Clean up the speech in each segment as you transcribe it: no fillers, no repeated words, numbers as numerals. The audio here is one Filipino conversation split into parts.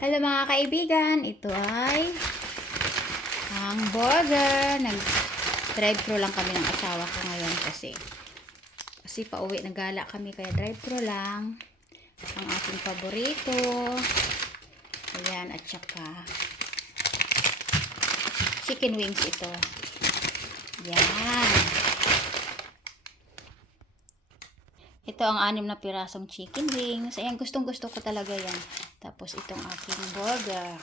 Hello mga kaibigan, ito ay ang burger. Nag-drive-thru lang kami ng asawa ko ngayon kasi pauwi na gala kami kaya drive-thru lang. Ang aking paborito. Ayan, at saka chicken wings ito. Yan. Ito ang 6 na pirasong chicken wings. Ayan, gustong-gusto ko talaga yan. Tapos itong aking burger.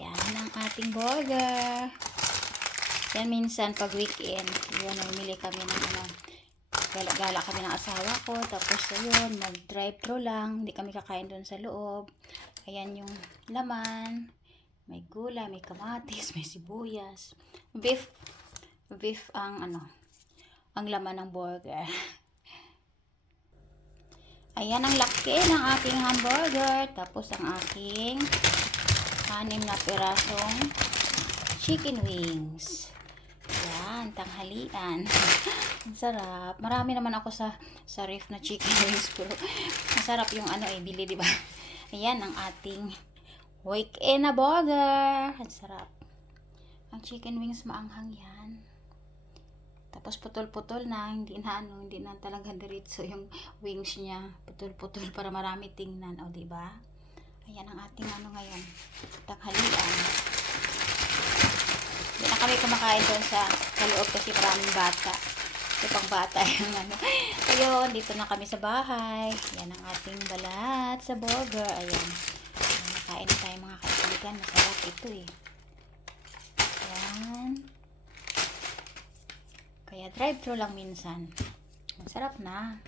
Yan ang ating burger. Yan minsan pag weekend, yun, namimili kami ng gala kami ng asawa ko. Tapos ayun, mag-drive-thru lang. Hindi kami kakain doon sa loob. Ayan yung laman. May gulay, may kamatis, may sibuyas. Beef ang ang laman ng burger. Ayan ang laki ng aking hamburger. Tapos ang aking 6 na pirasong chicken wings. Ayan, tanghalian. Ang sarap. Marami naman ako sa ref na chicken wings. Pero masarap yung bili, diba? Ayan ang ating weekend na burger. Ang sarap. Ang chicken wings maanghang yan. Tapos putol-putol na, hindi na talaga diretso yung wings niya. Putol-putol para marami tingnan, o diba? Ayan ang ating ngayon, tanghalian. Hindi na kami kumakain doon sa loob kasi maraming bata. Ito pang bata yung Ayun, dito na kami sa bahay. Ayan ang ating balat sa burger. Ayan. Nakain na tayo mga kaibigan. Masarap ito eh. Ayan. Kaya drive-thru lang minsan. Masarap na.